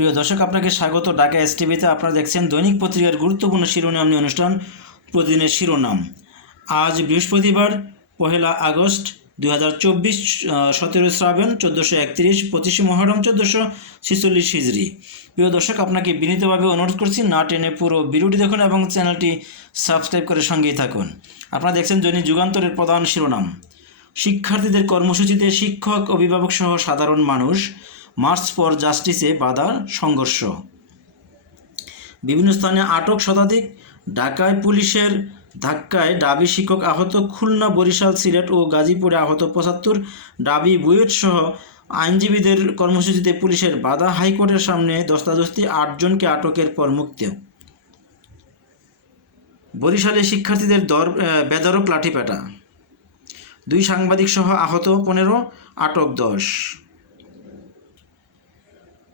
প্রিয় দর্শক আপনাকে স্বাগত ঢাকা এস টিভিতে আপনারা দেখছেন দৈনিক পত্রিকার গুরুত্বপূর্ণ শিরোনাম নিয়ে অনুষ্ঠান প্রতিদিনের শিরোনাম আজ বৃহস্পতিবার পহেলা আগস্ট দুই হাজার চব্বিশ সতেরো শ্রাবণ চোদ্দোশো একত্রিশ পঁচিশে মহরম চোদ্দোশো ছিচল্লিশ হিজড়ি প্রিয় দর্শক আপনাকে বিনীতভাবে অনুরোধ করছি না টেনে পুরো ভিডিওটি দেখুন এবং চ্যানেলটি সাবস্ক্রাইব করে সঙ্গেই থাকুন আপনারা দেখছেন দৈনিক যুগান্তরের প্রধান শিরোনাম শিক্ষার্থীদের কর্মসূচিতে শিক্ষক অভিভাবক সহ সাধারণ মানুষ মার্চ ফর জাস্টিসে বাধার সংঘর্ষ বিভিন্ন স্থানে আটক শতাধিক ঢাকায় পুলিশের ধাক্কায় ডাবি শিক্ষক আহত খুলনা বরিশাল সিলেট ও গাজীপুরে আহত পঁচাত্তর ডাবি বুয়েট সহ আইনজীবীদের কর্মসূচিতে পুলিশের বাধা হাইকোর্টের সামনে দস্তাদস্তি আটজনকে আটকের পর মুক্তি বরিশালে শিক্ষার্থীদের দর বেদরক লাঠিপেটা দুই সাংবাদিক সহ আহত পনেরো আটক দশ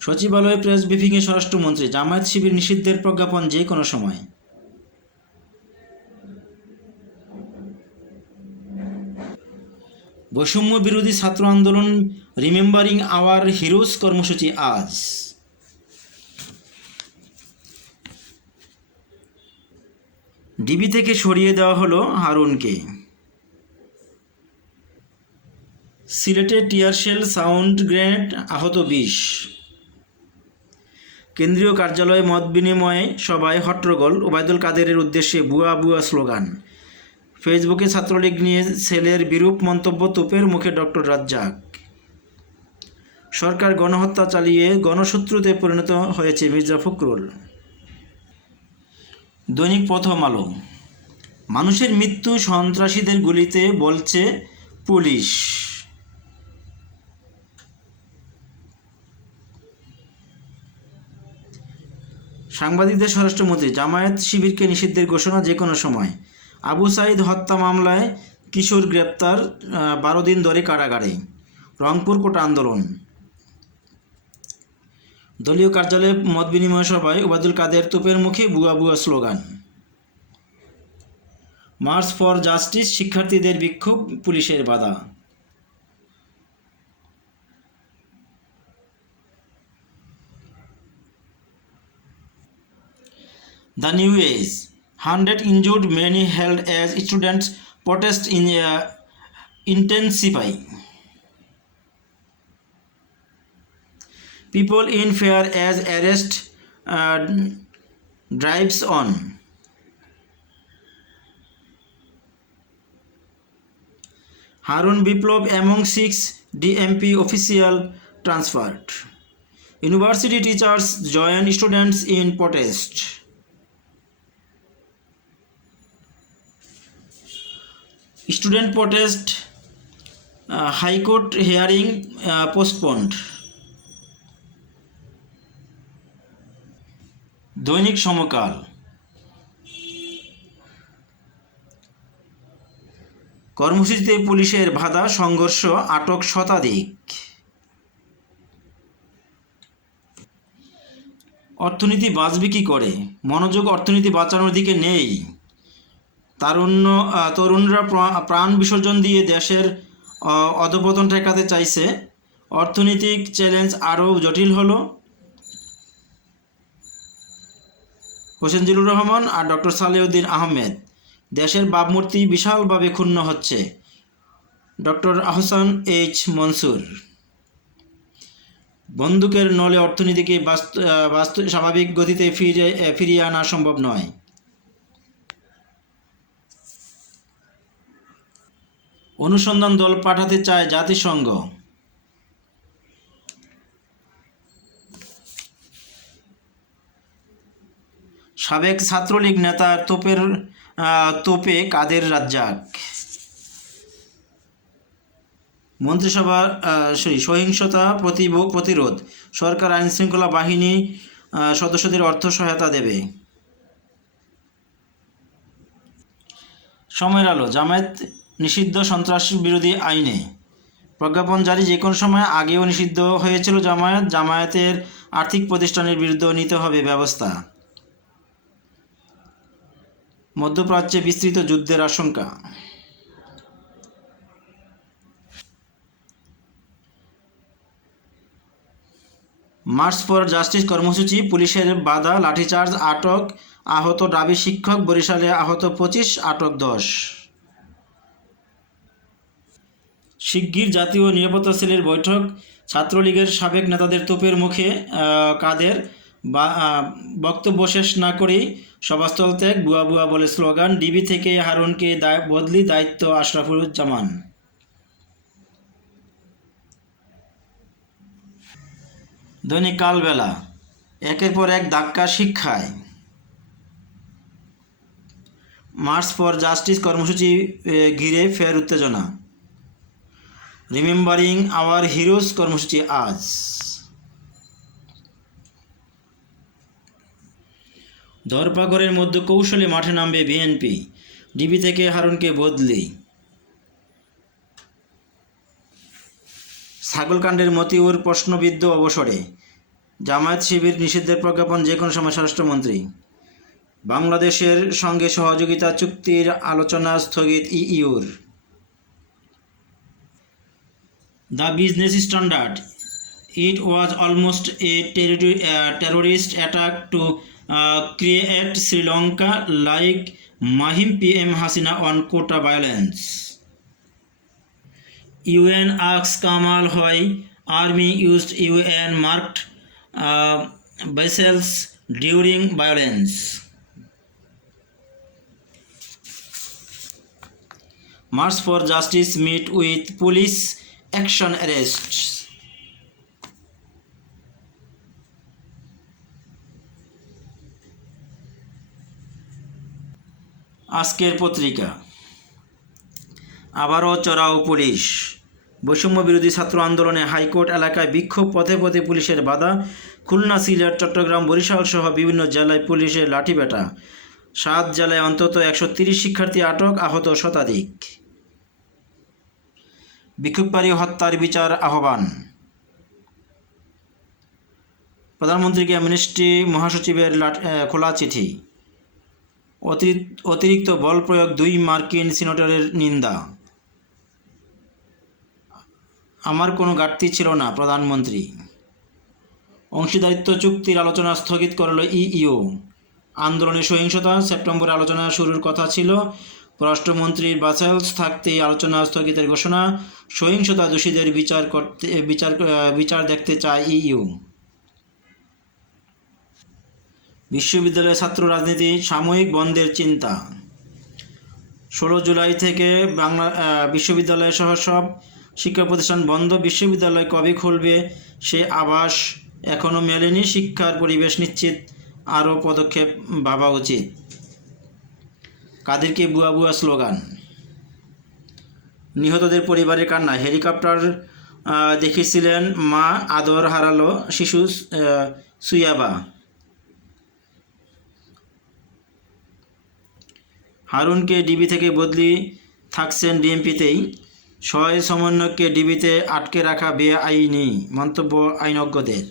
সচিবালয়ে প্রেস ব্রিফিংয়ে স্বরাষ্ট্রমন্ত্রী জামায়াত শিবির নিষিদ্ধের প্রজ্ঞাপন যে কোনো সময় বৈষম্য বিরোধী ছাত্র আন্দোলন রিমেম্বারিং আওয়ার হিরোজ কর্মসূচি আজ ডিবি থেকে সরিয়ে দেওয়া হলো হারুনকে সিলেটে টিয়ারশেল সাউন্ড গ্রেনেড আহত বিশ কেন্দ্রীয় কার্যালয়ে মত বিনিময়ে সবাই হট্টগোল ওবায়দুল কাদেরের উদ্দেশ্যে বুয়া বুয়া স্লোগান ফেসবুকে ছাত্রলীগ নিয়ে সেলের বিরূপ মন্তব্য তোপের মুখে ডক্টর রাজ্জাক সরকার গণহত্যা চালিয়ে গণশত্রুতে পরিণত হয়েছে মির্জা ফখরুল দৈনিক প্রথম আলো মানুষের মৃত্যু সন্ত্রাসীদের গুলিতে বলছে পুলিশ সাংবাদিকদের স্বরাষ্ট্রমন্ত্রী জামায়াত শিবিরকে নিষিদ্ধের ঘোষণা যে কোনো সময় আবু সাইদ হত্যা মামলায় কিশোর গ্রেপ্তার বারো দিন ধরে কারাগারে রংপুর কোটা আন্দোলন দলীয় কার্যালয়ে মত বিনিময় সভায় ওবায়দুল কাদের তোপের মুখে বুয়া বুয়া স্লোগান মার্চ ফর জাস্টিস শিক্ষার্থীদের বিক্ষোভ পুলিশের বাধা The New Age. 100 injured, many held as students. Protests uh, intensify. People in fear as arrest uh, drives on. Harun Biplop among 6 DMP official transferred. University teachers join students in protest. Student protest high court hearing postponed দৈনিক সমকাল কর্মসূচিতে পুলিশের বাধা সংঘর্ষ আটক শতাধিক অর্থনীতি বাঁচবে কি করে মনোযোগ অর্থনীতি বাঁচানোর দিকে নেই তারুণ্য তরুণরা প্রাণ বিসর্জন দিয়ে দেশের অধপতন ঠেকাতে চাইছে অর্থনৈতিক চ্যালেঞ্জ আরও জটিল হল হোসেন জিলুর রহমান আর ডক্টর সালেউদ্দিন আহমেদ দেশের বাপমূর্তি বিশালভাবে ক্ষুণ্ণ হচ্ছে ডক্টর আহসান এইচ মনসুর বন্দুকের নলে অর্থনীতিকে স্বাভাবিক গতিতে ফিরে ফিরিয়ে আনা সম্ভব নয় অনুসন্ধান দল পাঠাতে চায় জাতিসংঘ সাবেক ছাত্রলীগ নেতা তোপের তোপে কাদের রাজ্জাক মন্ত্রিসভা সরি সহিংসতা প্রতিভোগ প্রতিরোধ সরকার আইনশৃঙ্খলা বাহিনী সদস্যদের অর্থ সহায়তা দেবে সময়ের আলো জামায়াত নিষিদ্ধ সন্ত্রাস বিরোধী আইনে প্রজ্ঞাপন জারি যে কোনো সময় আগেও নিষিদ্ধ হয়েছিল জামায়াত জামায়াতের আর্থিক প্রতিষ্ঠানের বিরুদ্ধে নিতে হবে ব্যবস্থা মধ্যপ্রাচ্যে বিস্তৃত যুদ্ধের আশঙ্কা মার্চ ফর জাস্টিস কর্মসূচি পুলিশের বাধা লাঠিচার্জ আটক আহত ডাবি শিক্ষক বরিশালে আহত পঁচিশ আটক দশ শিগগির জাতীয় নিরাপত্তা সেলের বৈঠক ছাত্রলীগের সাবেক নেতাদের তোপের মুখে কাদের বক্তব্য শেষ না করেই সভাস্থল ত্যাগ বুয়া বুয়া বলে স্লোগান ডিবি থেকে হারুনকে বদলি দায়িত্ব আশরাফুরুজ্জামান দৈনিক কালবেলা একের পর এক ধাক্কা শিক্ষায় মার্চ ফর জাস্টিস কর্মসূচি ঘিরে ফের উত্তেজনা রিমেম্বারিং আওয়ার হিরোজ কর্মসূচি আজ দরপাগরের মধ্যে কৌশলে মাঠে নামবে বিএনপি ডিবি থেকে হারুনকে বদলি ছাগলকাণ্ডের মতিউর প্রশ্নবিদ্ধ অবসরে জামায়াত শিবির নিষিদ্ধের প্রজ্ঞাপন যে কোনো সময় স্বরাষ্ট্রমন্ত্রী বাংলাদেশের সঙ্গে সহযোগিতা চুক্তির আলোচনা স্থগিত ইইউর The Business Standard. It was almost a uh, terrorist attack to uh, create Sri Lanka like Mahim PM Hasina on quota violence. UN asks Kamal why army used UN marked uh, vessels during violence. March for Justice meet with police action arrests আজকের পত্রিকা আবারও চড়াও police বৈষম্য বিরোধী ছাত্র আন্দোলনে high court এলাকায় বিক্ষোভ পথে পথে পুলিশের বাধা খুলনা সিলেট চট্টগ্রাম বরিশাল সহ বিভিন্ন জেলায় পুলিশের লাঠিবেটা সাত জেলায় অন্তত একশো তিরিশ শিক্ষার্থী আটক আহত শতাধিক বিক্ষোভকারী হত্যার বিচার আহ্বান প্রধানমন্ত্রীকে মিনিস্ট্রি মহাসচিবের খোলা চিঠি অতিরিক্ত বল প্রয়োগ দুই মার্কিন সিনেটরের নিন্দা আমার কোনো ঘাটতি ছিল না প্রধানমন্ত্রী অংশীদারিত্ব চুক্তির আলোচনা স্থগিত করল ইইউ আন্দোলনের সহিংসতা সেপ্টেম্বরে আলোচনা শুরুর কথা ছিল পররাষ্ট্রমন্ত্রীর ব্রাসেলস থাকতেই আলোচনা স্থগিতের ঘোষণা সহিংসতা দোষীদের বিচার করতে বিচার বিচার দেখতে চায় ইইউ বিশ্ববিদ্যালয়ের ছাত্র রাজনীতি সাময়িক বন্ধের চিন্তা ষোলো জুলাই থেকে বাংলা বিশ্ববিদ্যালয় সহ সব শিক্ষা প্রতিষ্ঠান বন্ধ বিশ্ববিদ্যালয় কবে খুলবে সে আবাস এখনও মেলেনি শিক্ষার পরিবেশ নিশ্চিত আরও পদক্ষেপ ভাবা উচিত কাদেরকে বুয়া বুয়া স্লোগান নিহতদের পরিবারের কান্না হেলিকপ্টার দেখেছিলেন মা আদর হারালো শিশু সুইয়াবা হারুনকে ডিবি থেকে বদলি থাকছেন ডিএমপিতেই সহায় সমন্বয়ককে ডিবিতে আটকে রাখা বেআইনি মন্তব্য আইনজ্ঞদের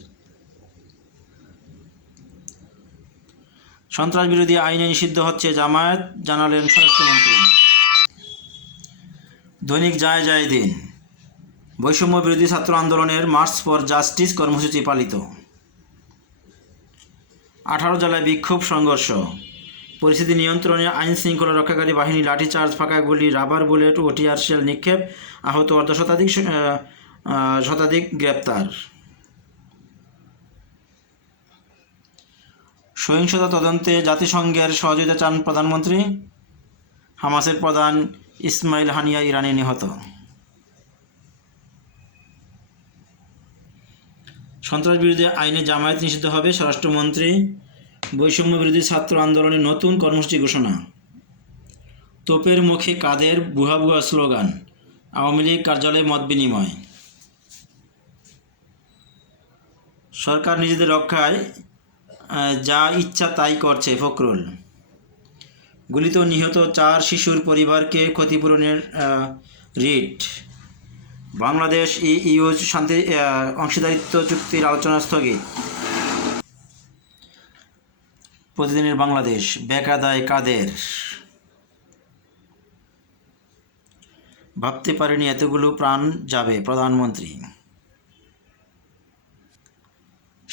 সন্ত্রাস বিরোধী আইনে নিষিদ্ধ হচ্ছে জামায়াত জানালেন স্বরাষ্ট্রমন্ত্রী দৈনিক জায় জায় দিন বৈষম্য বিরোধী ছাত্র আন্দোলনের মার্চ ফর জাস্টিস কর্মসূচি পালিত আঠারো জেলায় বিক্ষোভ সংঘর্ষ পরিস্থিতি নিয়ন্ত্রণে আইন শৃঙ্খলা রক্ষাকারী বাহিনী লাঠিচার্জ ফাঁকা গুলি রাবার বুলেট ও টিয়ার শেল নিক্ষেপ আহত অর্ধ শতাধিক শতাধিক গ্রেপ্তার সহিংসতা তদন্তে জাতিসংঘের সহযোগিতা চান প্রধানমন্ত্রী হামাসের প্রধান ইসমাইল হানিয়া ইরানি নিহত সন্ত্রাস বিরোধী আইনে জামায়াত নিষিদ্ধ হবে স্বরাষ্ট্রমন্ত্রী বৈষম্য বিরোধী ছাত্র আন্দোলনে নতুন কর্মসূচি ঘোষণা তোপের মুখে কাদের বুহা বুহা স্লোগান আওয়ামী লীগ কার্যালয়ে মত বিনিময় সরকার নিজেদের রক্ষায় যা ইচ্ছা তাই করছে ফখরুল গুলিত নিহত চার শিশুর পরিবারকে ক্ষতিপূরণের রিট বাংলাদেশ ই ইউজ শান্তি অংশীদারিত্ব চুক্তির আলোচনা স্থগিত প্রতিদিনের বাংলাদেশ বেকাদায় কাদের ভাবতে পারেনি এতগুলো প্রাণ যাবে প্রধানমন্ত্রী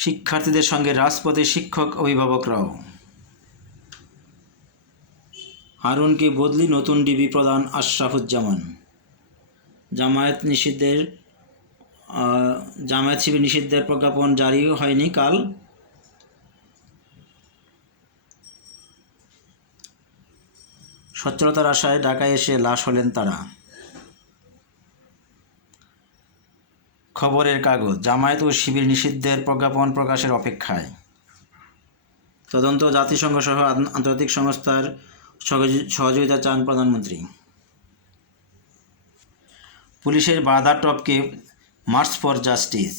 শিক্ষার্থীদের সঙ্গে রাজপথে শিক্ষক অভিভাবকরাও হারুনকে বদলি নতুন ডিবি প্রদান আশরাফুজ্জামান জামায়াত নিষিদ্ধের জামায়াত শিবির নিষিদ্ধের প্রজ্ঞাপন জারি হয়নি কাল সচ্ছলতার আশায় ঢাকায় এসে লাশ হলেন তারা খবরের কাগজ জামায়াত ও শিবির নিষিদ্ধের প্রজ্ঞাপন প্রকাশের অপেক্ষায় তদন্ত জাতিসংঘ সহ আন্তর্জাতিক সংস্থার সহযোগিতা চান প্রধানমন্ত্রী পুলিশের বাধা টপকে মার্চ ফর জাস্টিস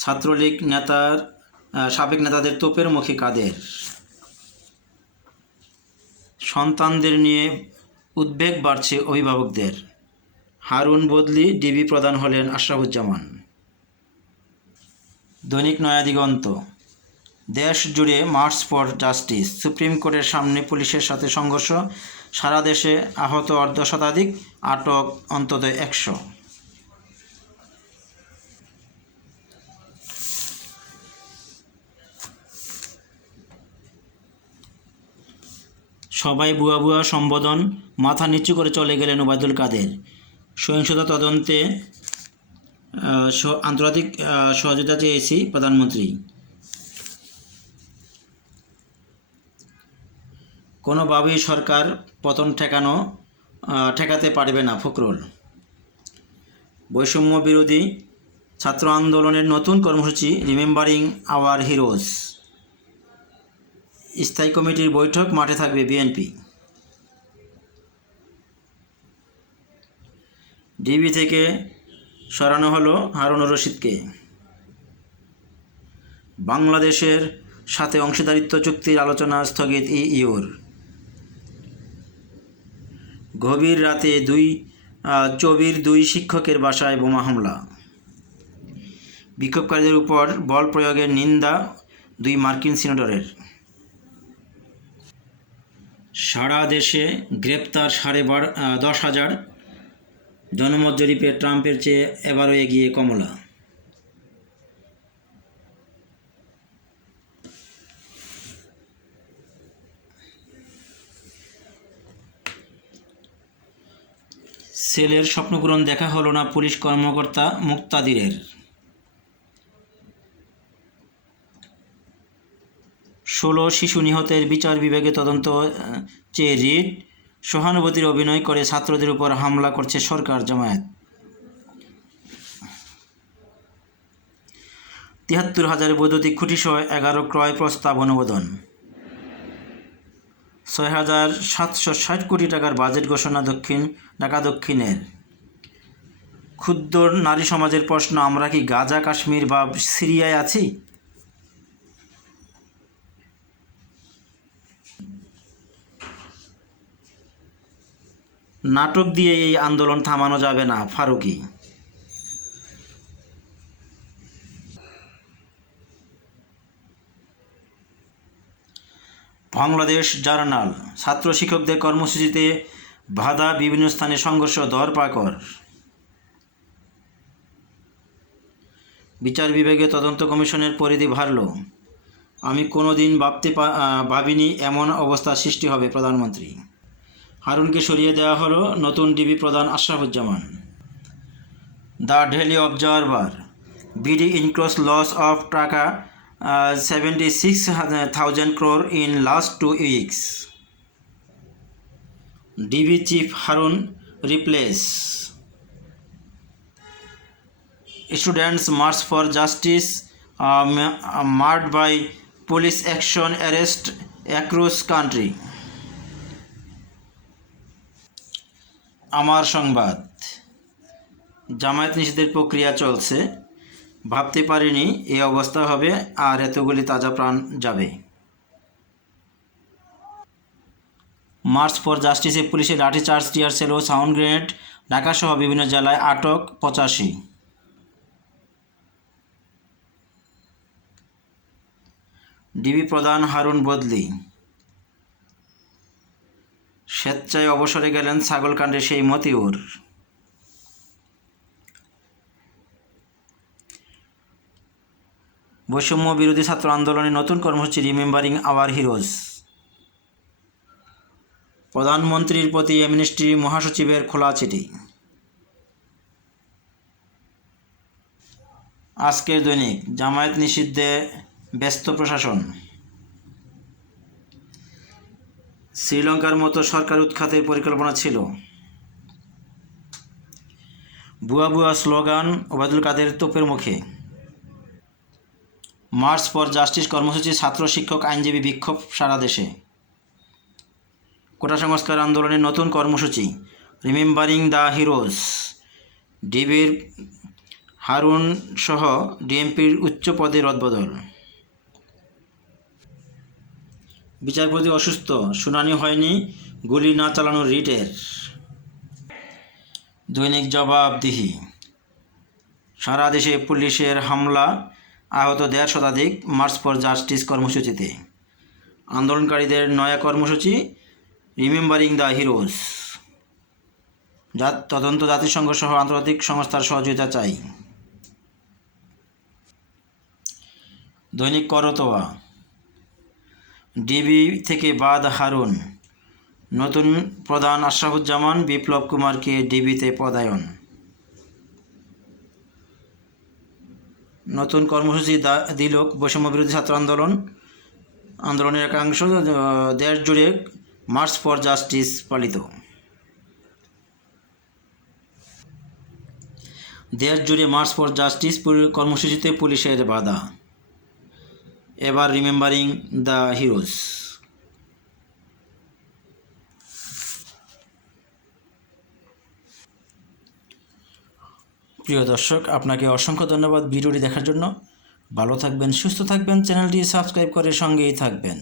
ছাত্রলীগ নেতার সাবেক নেতাদের তোপের মুখে কাদের সন্তানদের নিয়ে উদ্বেগ বাড়ছে অভিভাবকদের হারুন বদলি ডিবি প্রধান হলেন আশরাফুজ্জামান দৈনিক নয়াদিগন্ত দেশ জুড়ে মার্চ ফর জাস্টিস সুপ্রিম কোর্টের সামনে পুলিশের সাথে সংঘর্ষ সারা দেশে আহত অর্ধ শতাধিক আটক অন্তত একশো সবাই বুয়া বুয়া সম্বোধন মাথা নিচু করে চলে গেলেন ওবায়দুল কাদের সহিংসতা তদন্তে আন্তর্জাতিক সহযোগিতা চেয়েছি প্রধানমন্ত্রী কোনোভাবেই সরকার পতন ঠেকানো ঠেকাতে পারবে না ফখরুল বৈষম্য বিরোধী ছাত্র আন্দোলনের নতুন কর্মসূচি রিমেম্বারিং আওয়ার হিরোজ স্থায়ী কমিটির বৈঠক মাঠে থাকবে বিএনপি ডিবি থেকে সরানো হলো হারুনুর রশিদকে বাংলাদেশের সাথে অংশীদারিত্ব চুক্তির আলোচনা স্থগিত ইউর গভীর রাতে দুই চবির দুই শিক্ষকের বাসায় বোমা হামলা বিক্ষোভকারীদের উপর বল প্রয়োগের নিন্দা দুই মার্কিন সিনেটরের সারা দেশে গ্রেপ্তার সাড়ে বার দশ হাজার জনমত জরিপে ট্রাম্পের চেয়ে এবারও এগিয়ে কমলা সেলের স্বপ্নপূরণ দেখা হলো না পুলিশ কর্মকর্তা মুক্তাদিরের ষোলো শিশু নিহতের বিচার বিভাগে তদন্ত চেয়ে রিট সহানুভূতির অভিনয় করে ছাত্রদের উপর হামলা করছে সরকার জামায়াত তিয়াত্তর হাজার বৈদ্যুতিক খুঁটিসহ এগারো ক্রয় প্রস্তাব অনুমোদন ছয় হাজার সাতশো ষাট কোটি টাকার বাজেট ঘোষণা দক্ষিণ ঢাকা দক্ষিণের ক্ষুদ্র নারী সমাজের প্রশ্ন আমরা কি গাজা কাশ্মীর বা সিরিয়ায় আছি নাটক দিয়ে এই আন্দোলন থামানো যাবে না ফারুকি বাংলাদেশ জার্নাল ছাত্র শিক্ষকদের কর্মসূচিতে বাধা বিভিন্ন স্থানে সংঘর্ষ ধরপাকড় বিচার বিভাগে তদন্ত কমিশনের পরিধি ভারল আমি কোনো দিন ভাবতে ভাবিনি এমন অবস্থা সৃষ্টি হবে প্রধানমন্ত্রী হারুনকে সরিয়ে দেওয়া হলো নতুন ডিবি প্রধান Ashrafuzzaman the Daily Observer BD enclose loss of taka seventy six thousand crore in last two weeks DB chief Harun replace students march for justice marred by police action arrest across country Amar Sangbad Jamaat নিষেধের প্রক্রিয়া চলছে ভাবতে পারিনি এই অবস্থা হবে আর এতগুলি তাজা প্রাণ যাবে মার্চ ফর জাস্টিসে পুলিশের লাঠিচার্জ সেল ও সাউন্ড গ্রেনেড ঢাকাসহ বিভিন্ন জেলায় আটক পঁচাশি ডিবি প্রধান হারুন বদলি স্বেচ্ছায় অবসরে গেলেন ছাগলকাণ্ডে সেই মতিউর বৈষম্য বিরোধী ছাত্র আন্দোলনে নতুন কর্মসূচি রিমেম্বারিং আওয়ার হিরোজ প্রধানমন্ত্রীর প্রতি এমনিস্ট্রি মহাসচিবের খোলা চিঠি আজকের দৈনিক জামায়াত নিষিদ্ধে ব্যস্ত প্রশাসন শ্রীলঙ্কার মতো সরকার উৎখাতের পরিকল্পনা ছিল বুয়া বুয়া স্লোগান ওবায়দুল কাদের তোপের মুখে মার্চ ফর জাস্টিস কর্মসূচি ছাত্র শিক্ষক আইনজীবী বিক্ষোভ সারা দেশে কোটা সংস্কার আন্দোলনের নতুন কর্মসূচি রিমেম্বারিং দ্য হিরোজ ডিবির হারুন সহ ডিএমপির উচ্চ পদে রদবদল বিচারপতি অসুস্থ শুনানি হয়নি গুলি না চালানো রিটের দৈনিক জবাবদিহি সারা দেশে পুলিশের হামলা আহত দেড় শতাধিক মার্চ ফর জাস্টিস কর্মসূচিতে আন্দোলনকারীদের নয়া কর্মসূচি রিমেম্বারিং দ্য হিরোজ তদন্ত জাতিসংঘ সহ আন্তর্জাতিক সংস্থার সহযোগিতা চাই দৈনিক করতোয়া ডিবি থেকে বাদ হারুন নতুন প্রধান আশরাফুজ্জামান বিপ্লব কুমারকে ডিবিতে পদায়ন নতুন কর্মসূচি দিল বৈষম্য বিরোধী ছাত্র আন্দোলন আন্দোলনের একাংশ দেশ জুড়ে মার্চ ফর জাস্টিস পালিত দেশ জুড়ে মার্চ ফর জাস্টিস কর্মসূচিতে পুলিশের বাধা এবার রিমেম্বারিং দ্য হিরোজ প্রিয় দর্শক আপনাকে অসংখ্য ধন্যবাদ ভিডিওটি দেখার জন্য ভালো থাকবেন সুস্থ থাকবেন চ্যানেলটি সাবস্ক্রাইব করে সঙ্গেই থাকবেন